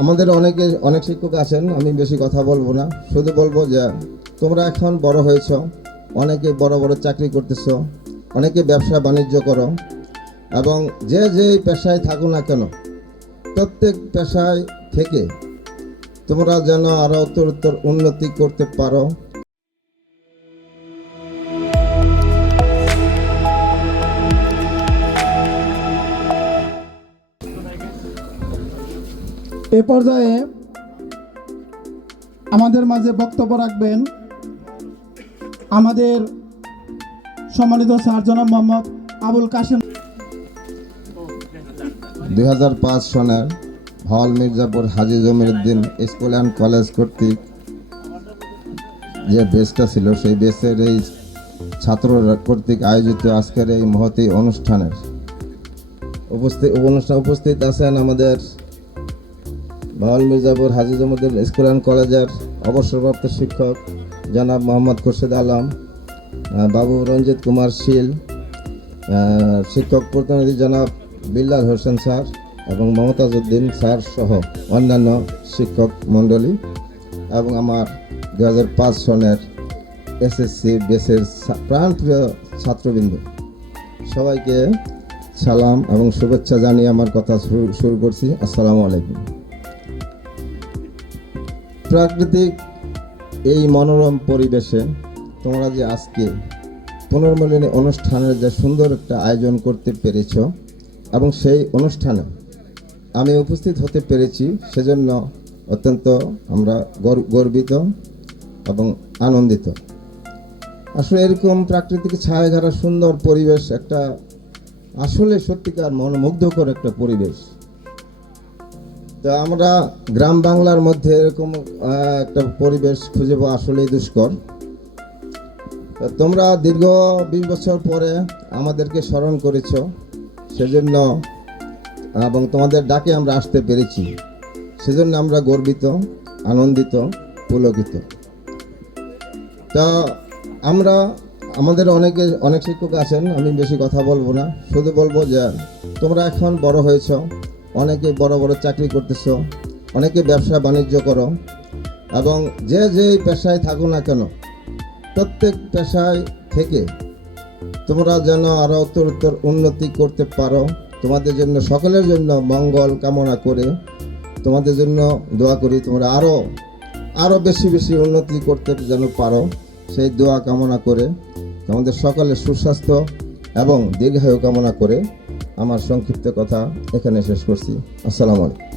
আমাদের অনেকে, অনেক শিক্ষক আছেন, আমি বেশি কথা বলব না। শুধু বলব যে, তোমরা এখন বড় হয়েছ, অনেকে বড় বড় চাকরি করতেছ, অনেকে ব্যবসা বাণিজ্য করো, এবং যে যে পেশায় থাকো না কেন, প্রত্যেক পেশায় থেকে তোমরা যেন আরও উত্তর উন্নতি করতে পারো। এ পর্যায়ে আমাদের মাঝে বক্তব্য রাখবেন আমাদের সম্মানিত স্যার জনাব মোহাম্মদ আবুল কাশেম। দুই সনের হল Mirzapur Haji Jamiruddin school and college কর্তৃক যে বেসটা ছিল, সেই বেসের এই ছাত্র কর্তৃক আয়োজিত আজকের এই মহতি অনুষ্ঠানের উপস্থিত অনুষ্ঠান উপস্থিত আছেন আমাদের ভাওয়াল মির্জাপুর হাজি জমিরুদ্দিন স্কুল অ্যান্ড কলেজের অবসরপ্রাপ্ত শিক্ষক জনাব মোহাম্মদ খুরশেদ আলম বাবু রঞ্জিত কুমার শীল শিক্ষক প্রতিনিধি জনাব বিল্লাল হোসেন স্যার এবং মমতাজ উদ্দিন স্যার সহ অন্যান্য শিক্ষক মণ্ডলী এবং আমার দু হাজার পাঁচ সনের এসএসসি বেসের প্রাণপ্রিয় ছাত্রবৃন্দ। সবাইকে সালাম এবং শুভেচ্ছা জানিয়ে আমার কথা শুরু করছি। আসসালামু আলাইকুম। প্রাকৃতিক এই মনোরম পরিবেশে তোমরা যে আজকে পুনর্মিলনী অনুষ্ঠানের যে সুন্দর একটা আয়োজন করতে পেরেছ এবং সেই অনুষ্ঠানে আমি উপস্থিত হতে পেরেছি, সেজন্য অত্যন্ত আমরা গর- গর্বিত এবং আনন্দিত। আসলে এরকম প্রাকৃতিক ছায়া ঘেরা সুন্দর পরিবেশ একটা আসলে সত্যিকার মনোমুগ্ধকর একটা পরিবেশ। তো আমরা গ্রাম বাংলার মধ্যে এরকম একটা পরিবেশ খুঁজে পাওয়া আসলেই দুষ্কর। তোমরা দীর্ঘ বিশ বছর পরে আমাদেরকে স্মরণ করেছ, সেজন্য এবং তোমাদের ডাকে আমরা আসতে পেরেছি। সেজন্য আমরা গর্বিত, আনন্দিত, পুলকিত। তা আমরা, আমাদের অনেকে, অনেক শিক্ষক আছেন, আমি বেশি কথা বলব না। শুধু বলব যে তোমরা এখন বড় হয়েছ অনেকে বড় বড় চাকরি করতেছো, অনেকে ব্যবসা বাণিজ্য করো, এবং যে যে পেশায় থাকো না কেন, প্রত্যেক পেশায় থেকে তোমরা যেন আরও উত্তর উত্তর উন্নতি করতে পারো, তোমাদের জন্য, সকলের জন্য মঙ্গল কামনা করে তোমাদের জন্য দোয়া করি, তোমরা আরও আরও বেশি বেশি উন্নতি করতে যেন পারো, সেই দোয়া কামনা করে তোমাদের সকলের সুস্বাস্থ্য এবং দীর্ঘায়ু কামনা করে আমার সংক্ষিপ্ত কথা এখানে শেষ করছি। আসসালামু আলাইকুম।